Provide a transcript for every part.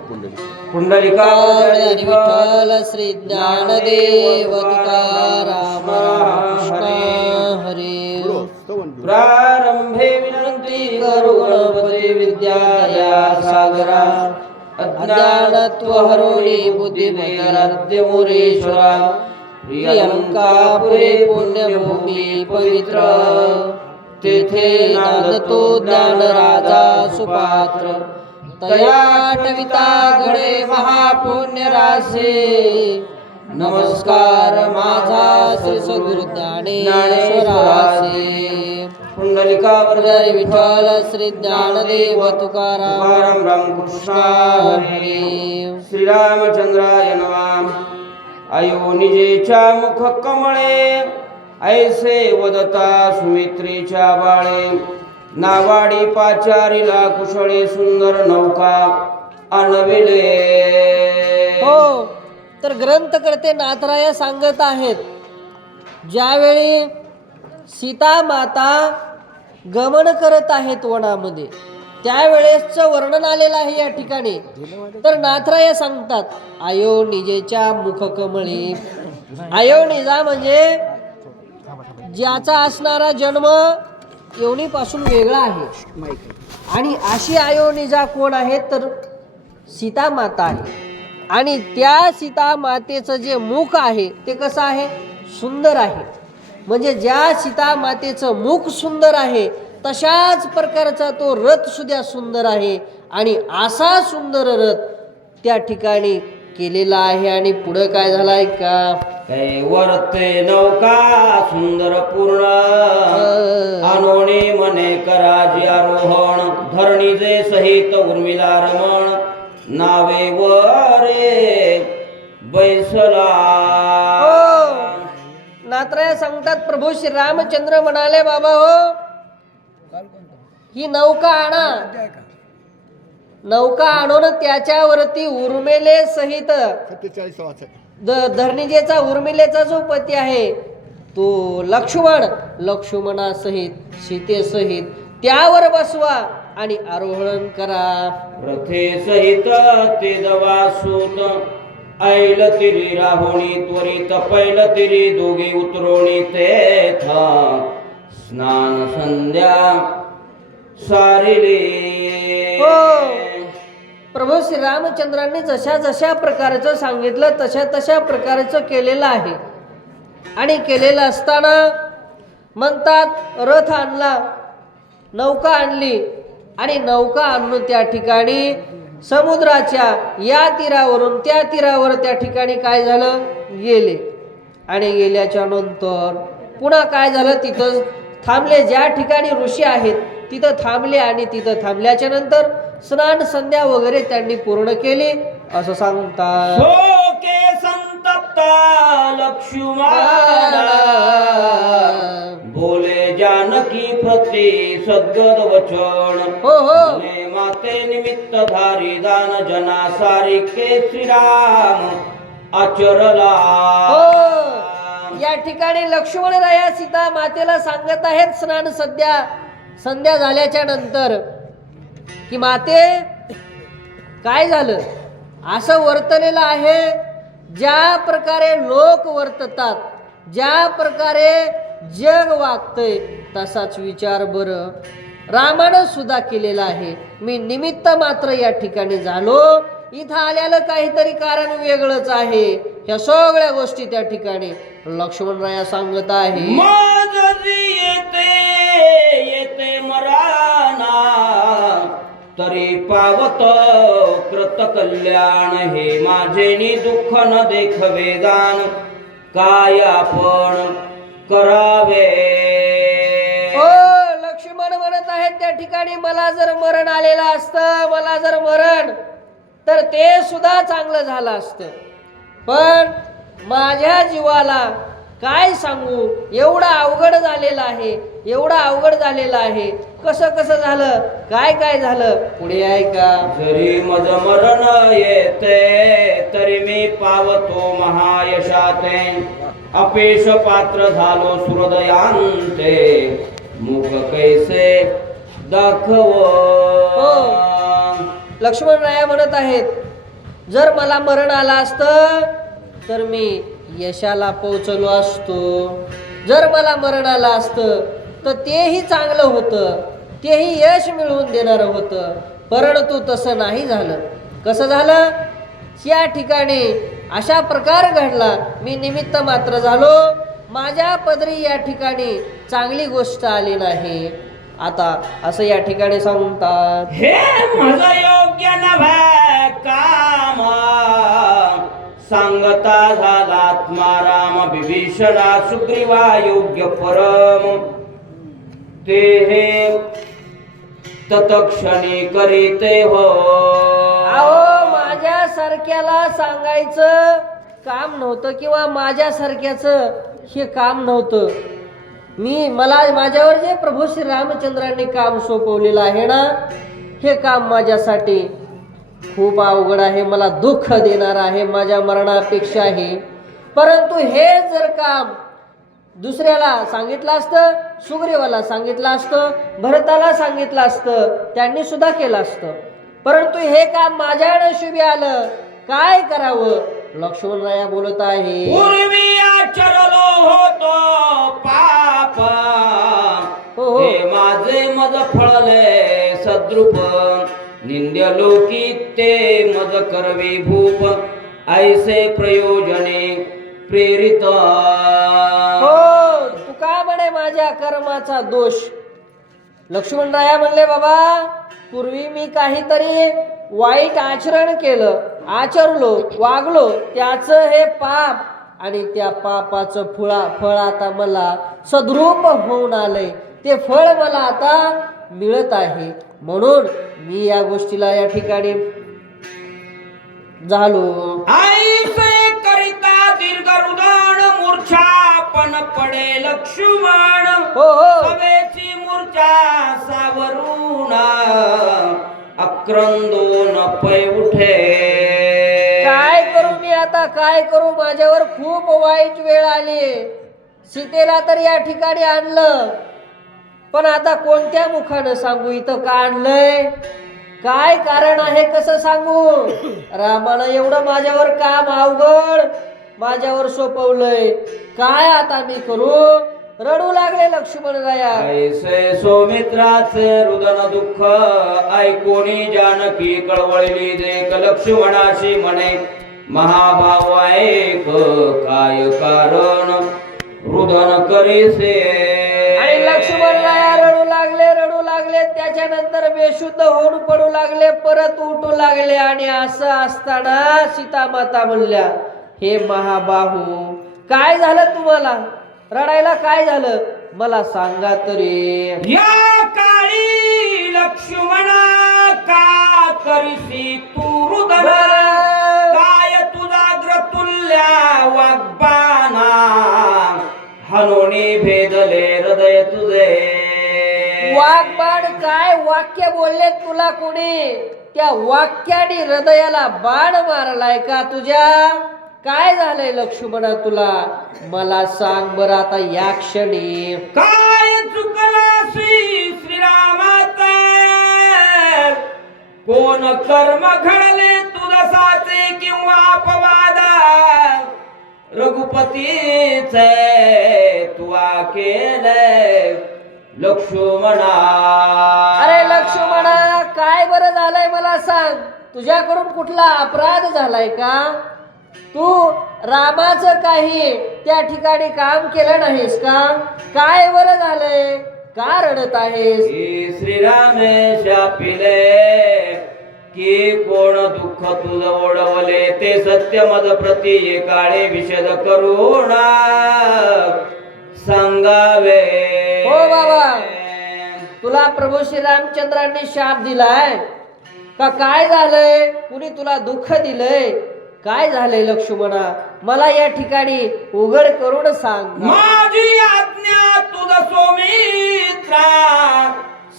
पुंडलिक. पुंडलिका हरी विठ्ठल श्री ज्ञानदेव तुकाराम हरी. प्रारंभे विनंती करू गणपती विद्याया सागरा। अज्ञानत्वहरोणी बुद्धिमती मुरेश्वरा प्रियंकापुरे पुण्यभूमी पवित्र। तेथे नांदतो ज्ञान राजा सुपात्र। तयाटविता घडे महापुण्य रासे नमस्कार माझा श्री सद्गुरु ज्ञानेश्वरासे पुंडलिकावर हरी विठ्ठल श्री ज्ञानदेव तुकाराम। राम रामकृष्ण हरी श्रीरामचंद्राय नमाम आयो निजेच्या मुख कमळे। ऐसे वदता सुमित्रीच्या बाळे. नावाडी पाचारीला कुशळे सुंदर नौका आणविले. हो तर ग्रंथकर्ते नाथराया सांगत आहेत ज्यावेळी सीता माता गमन करत आहेत वनामध्ये त्यावेळेसचं वर्णन आलेलं आहे या ठिकाणी. तर नाथराया सांगतात आयो निजेच्या मुख कमळी आयो निजा म्हणजे ज्याचा असणारा जन्म योनीपासून वेगळा आहे. आणि अशी आयोनिजा कोण आहे तर सीता माता आहे. आणि त्या सीता मातेचं जे मुख आहे ते कसं आहे? सुंदर आहे. म्हणजे ज्या सीता मातेचं मुख सुंदर आहे तशाच प्रकारचा तो रथ सुद्धा सुंदर आहे. आणि असा सुंदर रथ त्या ठिकाणी केलेला आहे आणि पुढं काय झालाय का? काय वरते नौका सुंदर पूर्ण. अनोणी मने कराजी आरोहण. धरणीचे सहित उर्मिला रमण. नावे वरे बैसला. हो. नात्राया सांगतात प्रभू श्री रामचंद्र म्हणाले बाबा हो. ही नौका आणा. नौका आणून त्याच्यावरती उर्मिले सहित धरणीजेचा उर्मिलेचा जो पती आहे तो लक्ष्मण लक्ष्मणासहित सीतेसहित त्यावर बसवा आणि आरोहण करा. रथे सहित ते दवासूत ऐल तिरी राहुणी त्वरित पैल तिरी दोघे उतरोणी तेथ. स्नान संध्या सारिले. हो. प्रभू श्रीरामचंद्रांनी जशा जशा प्रकारचं सांगितलं तशा तशा प्रकारचं केलेलं आहे. आणि केलेलं असताना म्हणतात रथ आणला नौका आणली आणि नौका आणून त्या ठिकाणी समुद्राच्या या तीरावरून त्या तीरावर त्या ठिकाणी काय झालं? गेले. आणि गेल्याच्यानंतर पुन्हा काय झालं? तिथं थांबले. ज्या ठिकाणी ऋषी आहेत तिथं थांबले आणि तिथं थांबल्याच्या नंतर स्नान संध्या वगैरे त्यांनी पूर्ण केली असं सांगतात. शोके संतप्ता लक्ष्मण बोले जानकी प्रती सद्गद वचन. हो हो. माते निमित्त धारी दान जना सारिके श्रीराम आचरला. हो. या ठिकाणी लक्ष्मण राया सीता मातेला सांगत आहेत स्नान सध्या संध्या झाल्याच्यानंतर. की माते काय झालं? असं वर्तलेलं आहे ज्या प्रकारे लोक वर्ततात ज्या प्रकारे जग वागतंय तसाच विचार बरं. रामानं सुद्धा केलेला आहे. मी निमित्त मात्र या ठिकाणी झालो. इथं आल्याला काहीतरी कारण वेगळंच आहे. ह्या सगळ्या गोष्टी त्या ठिकाणी लक्ष्मणराया सांगत आहे. येते येते मराना. तरी पावत कृत कल्याण हे माझे नि दुःख न देखवे दान काय आपण करावे? हो लक्ष्मण म्हणत आहेत त्या ठिकाणी मला जर मरण आलेलं असतं मला जर मरण तर ते सुद्धा चांगलं झालं असतं. पण माझ्या जीवाला काय सांगू? एवढं अवघड झालेलं आहे एवढं अवघड झालेलं आहे. कसं कसं झालं? काय काय झालं? पुढे आहे का जरी मज मरण येते तरी मी पावतो महायशाते. अपेश पात्र झालो सुहृदयांते. मुख कैसे दाखव? लक्ष्मण राया म्हणत आहेत जर मला मरण आलं असतं तर मी यशाला पोचलो असतो. जर मला मरण आलं असतं तर तेही चांगलं होतं. तेही यश मिळवून देणारं होतं. परंतु तसं नाही झालं. कसं झालं? या ठिकाणी अशा प्रकार घडला. मी निमित्त मात्र झालो. माझ्या पदरी या ठिकाणी चांगली गोष्ट आली नाही. आता असं या ठिकाणी सांगतात. हे माझा योग्य नव्हे. सांगता झाला राम विभीषणा सुग्रीवा योग्य परम. ते हे तत्क्षणी करीते हो. अहो माझ्यासारख्याला सांगायचं काम नव्हतं किंवा माझ्यासारख्याचं हे काम नव्हतं. मी मला माझ्यावर जे प्रभू श्री रामचंद्रांनी काम सोपवलेलं आहे ना हे काम माझ्यासाठी खूप अवघड आहे मला दुःख देणार आहे माझ्या मरणापेक्षाही परंतु हे जर काम दुसऱ्याला सांगितलं असतं सुग्रीवाला सांगितलं असतं भरताला सांगितलं असतं त्यांनी सुद्धा केलं असतं. परंतु हे काम माझ्या नशिबी आलं. काय करावं? लक्ष्मणराया बोलत आहे पूर्वी आचरलो होतो पाप. हो, हो. हे माझे मज फळले सद्रूप. निंद्य ते मज करवे भूप ऐसे प्रयोजने प्रेरित हो तुका म्हणे माझ्या कर्माचा दोष? लक्ष्मणराया म्हणले बाबा पूर्वी मी काहीतरी वाईट आचरण केलं आचरलो वागलो त्याचं हे पाप आणि त्या पापाचं फुळा फळ आता मला सद्रूप होऊन आलंय. ते फळ मला आता मिळत आहे. म्हणून मी या गोष्टीला या ठिकाणी झालो. करिता दीर्घ रुदन मूर्छापन पडे लक्ष्मण. हो हो. सवेची मूर्छा सावरून अक्रंदोन पै उठे. काय करू मी आता? काय करू? माझ्यावर खूप वाईट वेळ आली. सीतेला तर या ठिकाणी आणलं. पण आता कोणत्या मुखानं सांगू? इथं का आणलंय काय कारण आहे कसं सांगू? रामानं एवढं माझ्यावर काम अवघड माझ्यावर सोपवलंय. काय आता मी करू? रडू लागले लक्ष्मण राया. ऐसे रुदन दुःख ऐकोणी जानकी कळवळली देख लक्ष्मणाशी म्हणे महाभाव ऐक काय कारण? रुदन करीसे आणि लक्ष्मण राया रडू लागले रडू लागले. त्याच्यानंतर बेशुद्ध होऊन पडू लागले परत उठू लागले. आणि असं असताना सीता माता म्हणल्या हे महाबाहू काय झालं तुम्हाला? रडायला काय झालं? मला सांगा तरी. या काळी लक्ष्मणा का करीसी तू रुदन हनुनी भेदले हृदय तुझे. वाघबाण काय वाक्य बोलले तुला कोणी? त्या वाक्याने हृदयाला बाण मारलाय का तुझ्या? काय झालंय लक्ष्मणा तुला? मला सांग बरं आता या क्षणी. काय चुकलासी श्रीरामाचा? कोण कर्म घडले तुझसाचे किंवा अपवाद? रघुपतीचे तुआ केले लक्ष्मणा. अरे लक्ष्मणा काय बरं झालंय मला सांग? तुझ्याकडून कुठला अपराध झालाय का? तू रामाचं काही त्या ठिकाणी काम केलं नाहीस का? काय बरं झालंय? का रडत आहेस? श्रीरामे शापिले की कोण दुःख तुझ ओढवले ते सत्य मद प्रती ये काळे विषद करुणा. सांगावे. हो बाबा. तुला प्रभू श्री रामचंद्रांनी शाप दिलाय? का काय झालंय? कुणी तुला दुःख दिलंय? काय झालंय लक्ष्मणा? मला या ठिकाणी उघड करून सांग. माझी आज्ञा तुझ सोमित्रा.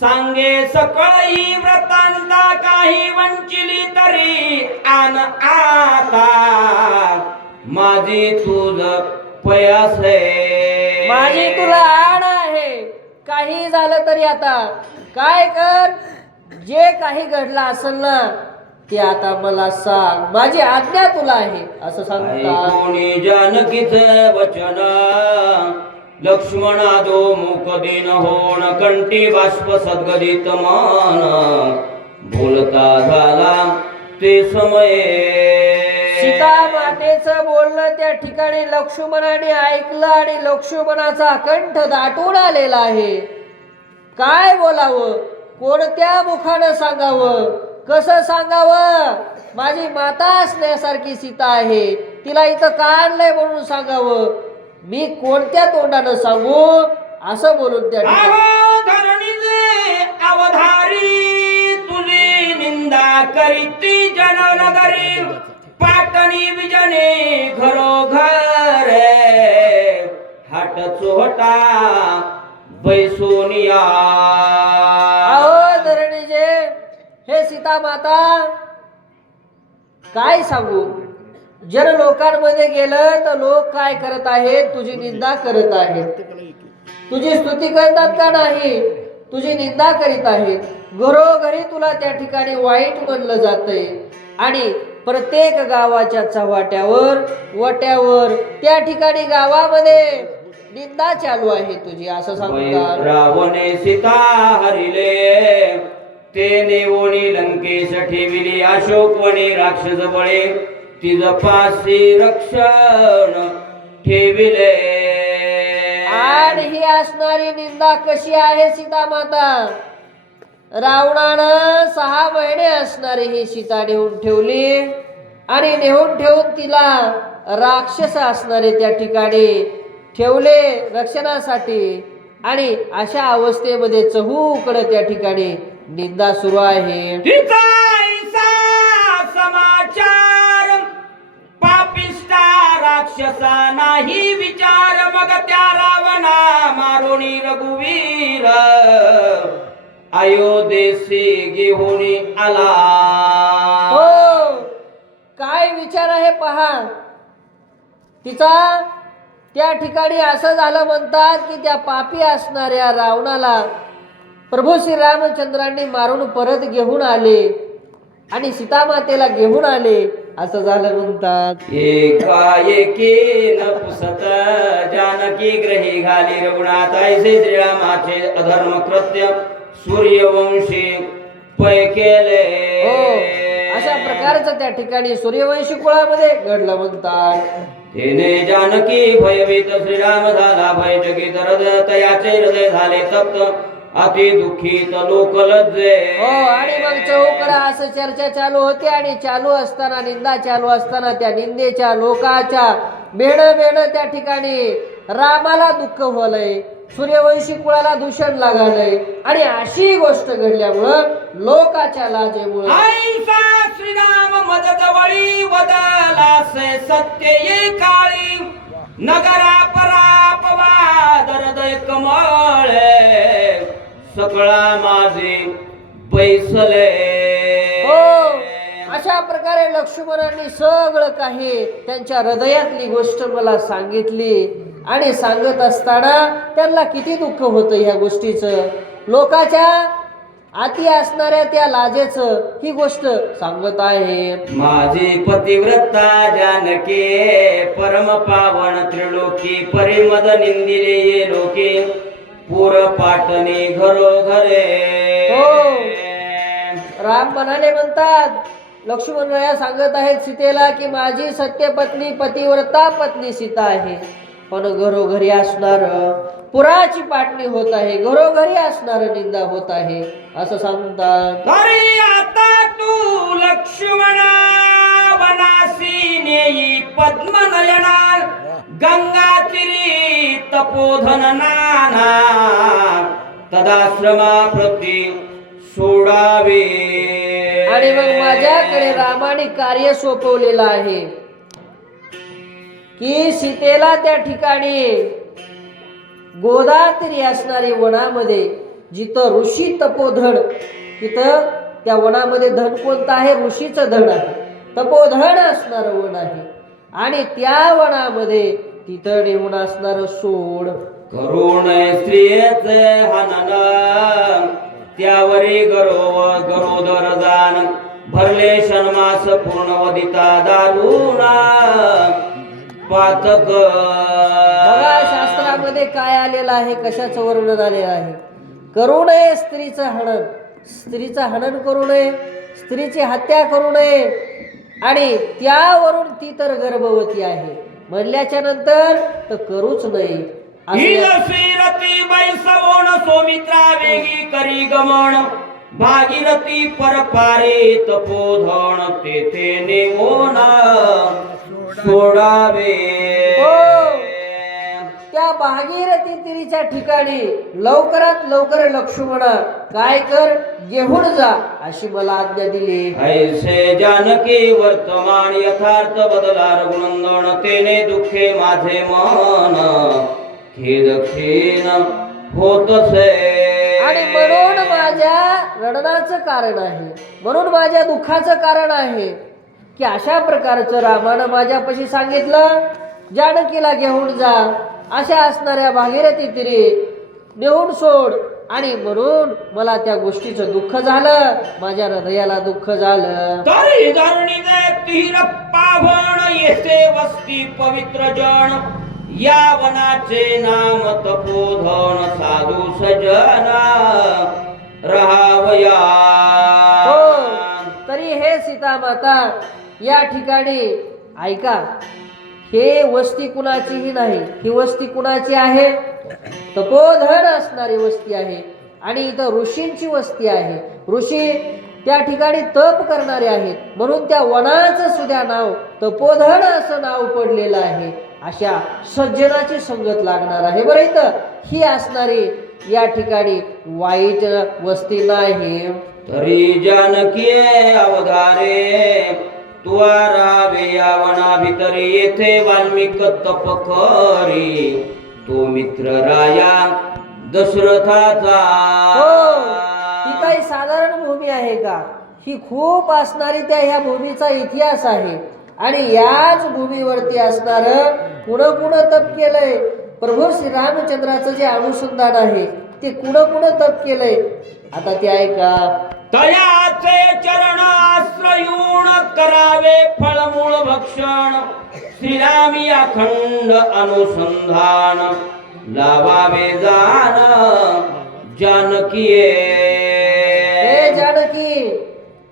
सांगे सकळ ही व्रतांता काही वंचिली तरी आन आता माझी तुझ पयास. माझी तुला आण आहे. काही झालं तरी आता काय कर? जे काही घडलं असेल ना ते आता मला सांग. माझी आज्ञा तुला आहे असं सांगतात. ऐकोणी जानकीच वचन. लक्ष्मणादो मुख दिन होण कंठी बाष्प सद्गदित मान. बोलता झाला ते समये. सीता मातेचं बोलणं त्या ठिकाणी लक्ष्मणाने ऐकलं आणि लक्ष्मणाचा कंठ दाटून आलेला आहे. काय बोलावं? कोणत्या मुखानं सांगावं? कसं सांगावं? माझी माता असण्यासारखी सीता आहे. तिला इथं का आणलंय म्हणून सांगावं. मी कोणत्या तोंडानं सांगू? असं बोलून त्या धरणीचे अवधारी तुझी निंदा करीती जननगरी. पाटणी विजने घरोघर हाट चोहटा बैसोनिया अहो धरणीजे हे सीता माता काय सांगू? जर लोकांमध्ये गेलं तर लोक काय करत आहेत? तुझी निंदा करत आहेत. तुझी स्तुती करतात का नाही? तुझी निंदा करीत आहेत. घरोघरी तुला त्या ठिकाणी वाईट म्हणलं जातंय. आणि प्रत्येक गावाच्या चव्हाट्यावर वट्यावर त्या ठिकाणी गावामध्ये निंदा चालू आहे तुझी असं सांगतात. रावणे सीता हरिले ते नेवणी लंकेश ठेविली अशोकवणी राक्षस बळे तिज पासी रक्षण ठेविले. आणि ही असणारी निंदा कशी आहे सीता माता रावणानं सहा महिने असणारी ही सीता नेऊन ठेवली आणि नेऊन ठेवून तिला राक्षस असणारे त्या ठिकाणी ठेवले रक्षणासाठी. आणि अशा अवस्थेमध्ये चहूकडे त्या ठिकाणी निंदा सुरू आहे. समाचार राक्षसा नाही विचार मग त्या रावणा मारुणी रघुवीर. अयोध्येसी घेऊन आला. हो काय विचार आहे पहा. तिचा त्या ठिकाणी असं झालं म्हणतात की त्या पापी असणाऱ्या रावणाला प्रभू श्रीरामचंद्रांनी मारून परत घेऊन आले. आणि सीतामातेला घेऊन आले. असं झालं म्हणतात. न पुसत जानकी ग्रही घाली रघुनाथ. ऐसे श्रीरामाचे अधर्म कृत्य सूर्यवंशी पै केले. हो अशा प्रकारचं त्या ठिकाणी सूर्यवंशी कुळामध्ये घडलं म्हणतात. तेने जानकी भयभीत श्रीराम झाला. भय जगी दरद तयाचे हृदय झाले तप्त. अति दुःखीत लोक लज्जे हो आणि मग चौकडा असं चर्चा चालू होते आणि चालू असताना निंदा चालू असताना त्या निंदेच्या लोकाच्या बेण बेण त्या ठिकाणी रामाला दुःख होलंय सूर्यवंशी कुळाला दूषण लागलंय. आणि अशी गोष्ट घडल्यामुळं लोकाच्या लाजेमुळं ऐसा श्रीराम मद जवळी बदलासे सत्य ये काळी. नगरा परापवा दरदय कमळे सकळा माझे बैसले. हो अशा प्रकारे लक्ष्मणांनी सगळं काही त्यांच्या हृदयातली गोष्ट मला सांगितली आणि सांगत असताना त्यांना किती दुःख होतं ह्या गोष्टीचं. लोकाच्या आती असणाऱ्या त्या लाजेचं ही गोष्ट सांगत आहे. माझी पतिव्रता जानके परम पावन त्रिलोकी परिमद निंदिले ये लोके पुर पाटणे घरोघरे. हो. राम म्हणाले म्हणतात लक्ष्मण राया सांगत आहेत सीतेला की माझी सत्य पत्नी पतिव्रता पत्नी सीता आहे. पण घरोघरी असणार पुराची पाटणी होत आहे घरोघरी असणार निंदा होत आहे असं सांगतात. तरी आता तू लक्ष्मणा वनासी नेई पद्मनयना गंगा तिरी तपोधन नाना तदाश्रमा प्रती सोडावे. आणि मग माझ्याकडे रामाने कार्य सोपवलेलं आहे की सीतेला त्या ठिकाणी गोदातरी असणारी वनामध्ये जिथं ऋषी तपोधन तिथं त्या वनामध्ये धन कोणतं आहे? ऋषीचं धन आहे. तपोधन असणारं वन आहे. आणि त्या वनामध्ये तिथं नेऊन असणारं सोड. करुण स्त्रियेचे हनन त्यावरी गरो गरोदर जान भरले षण्मास पूर्ण वदिता दारुणा पातक शास्त्रामध्ये काय आलेलं आहे? कशाचं वर्णन आलेलं आहे? करू नये स्त्रीचं हनन. स्त्रीचं हनन करू नये. स्त्रीची हत्या करू नये. आणि त्यावरून ती तर गर्भवती आहे. म्हणल्याच्या नंतर तर करूच नाही असं या- जशी रती बैसवण सोमित्रा वेगी करी गमन. भागीरथी परपारे तपोधन तेथे नेवोन सोडावे. हो. त्या भागीरथी तिरीच्या ठिकाणी लवकरात लवकर लक्ष्मणा काय कर घेऊन जा अशी मला आज्ञा दिली. ऐसे जानकी वर्तमान यथार्थ बदला रघुनंदन तेने दुःखे माझे मन खेद क्षीण होतसे. आणि म्हणून माझ्या रडण्याचं कारण आहे म्हणून माझ्या दुःखाचं कारण आहे की अशा प्रकारचं रामानं माझ्यापाशी सांगितलं जानकीला घेऊन जा. अशा असणाऱ्या भागीरथी तिरी नेऊन सोड. आणि म्हणून मला त्या गोष्टीचं दुःख झालं. माझ्या हृदयाला दुःख झालं. तरी पावन येथे वस्ती पवित्र जन. या वनाचे नाम तपोधन साधू सजन. राहावया. हो तरी हे सीता माता या ठिकाणी ऐका. हे वस्ती कुणाचीही नाही. ही वस्ती कुणाची आहे? तपोधन असणारी वस्ती आहे. आणि इथं ऋषींची वस्ती आहे. ऋषी त्या ठिकाणी तप करणारे आहेत. म्हणून त्या वनाचं सुद्धा नाव तपोधन असं नाव पडलेलं आहे. अशा सज्जनाची संगत लागणार आहे. बरं इथं ही असणारी या ठिकाणी वाईट वस्ती नाही. तरी जानकी अवधारे. तुआ रावे या येथे वाल्मिक तप करी तो मित्र राया दशरथाचा. हो, ही काही साधारण भूमी आहे का? ही खूप असणारी त्या ह्या भूमीचा इतिहास आहे. आणि याच भूमीवरती असणार कुण कुण तप केलंय? प्रभू श्री रामचंद्राचं जे अनुसंधान आहे ते कुण कुण तप केलंय? आता ते ऐका. तयाचे चरण आश्रयूण करावे फळमूळ भक्षण. श्रीरामी अखंड अनुसंधान. लावावे जान जानकीये. हे जानकी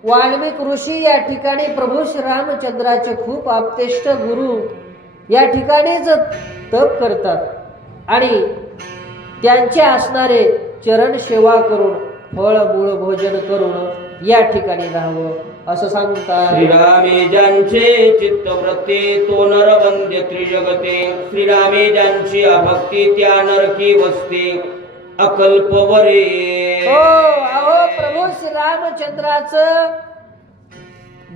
वाल्मिक ऋषी या ठिकाणी प्रभू श्री रामचंद्राचे खूप आपतेष्ट गुरु या ठिकाणीच तप करतात आणि त्यांचे असणारे चरण सेवा करून फळ मूळ भोजन करून या ठिकाणी राहावं असं सांगतात श्रीरामे ज्यांचे चित्तवृत्ती तो नर वंद्य त्रिजगते. श्रीरामे ज्यांची अभक्ती त्या नरकी वस्ती अकल्पवरे. हो अहो प्रभू श्री रामचंद्राचं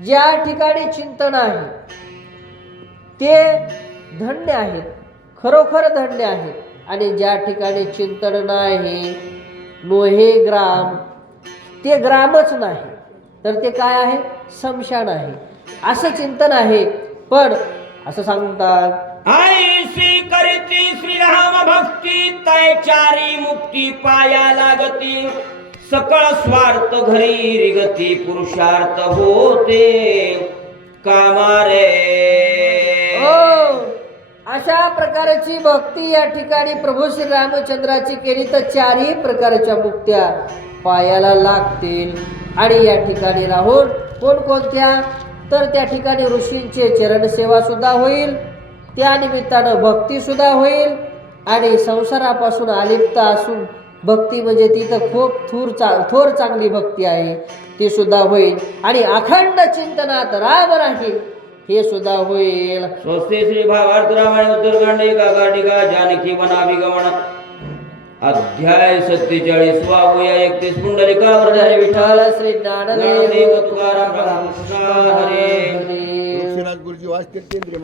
ज्या ठिकाणी चिंतन आहे ते धन्य आहेत खरोखर धन्य आहेत आणि ज्या ठिकाणी चिंतन नाही लोहे ग्राम. ते ग्रामच नाही. तर ते काय आहे? समशान आहे. असं चिंतन आहे. पण असं सांगतात ऐशी करीती श्रीराम भक्ती तय चारी मुक्ती पाया लागती. सकळ स्वार्थ घरी रिगती पुरुषार्थ होते. कामारे अशा प्रकारची भक्ती या ठिकाणी प्रभू श्री रामचंद्राची केली तर चारही प्रकारच्या मुक्त्या पायाला लागतील. आणि या ठिकाणी राहून कोणकोणत्या तर त्या ठिकाणी ऋषींचे चरणसेवा सुद्धा होईल. त्या निमित्तानं भक्ती सुद्धा होईल. आणि संसारापासून अलिप्त असून भक्ती म्हणजे तिथं खूप थोर चा थोर चांगली भक्ती आहे. ती सुद्धा होईल. आणि अखंड चिंतनात राम राहील. हे सुधा होईल। स्वस्ति श्री भावार्थ रामायण उत्तरकांड एकाकाटिका जानकी वनाभिगमन। अध्याय सत्तेचाळीस वावया एकतीस पुंडलिका हरे विठ्ठल श्री ज्ञानदेव तुकाराम रामकृष्ण हरे। गुरुजी वाचते केंद्रीय